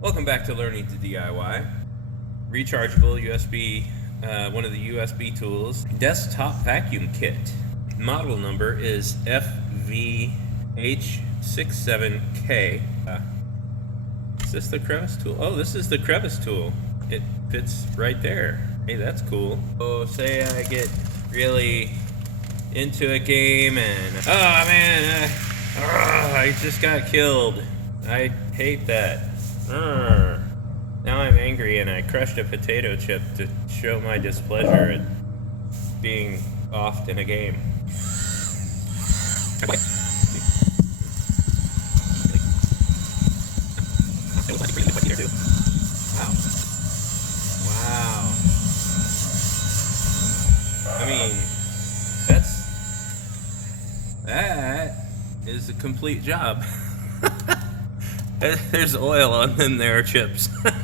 Welcome back to Learning to DIY. Rechargeable USB, one of the USB tools. Desktop vacuum kit. Model number is FVH67K. Is this the crevice tool? Oh, this is the crevice tool. It fits right there. Hey, that's cool. So say I get really into a game and, oh man, I just got killed. I hate that. Now I'm angry and I crushed a potato chip to show my displeasure at being offed in a game. Wow. I mean, that is a complete job. There's oil on them there chips.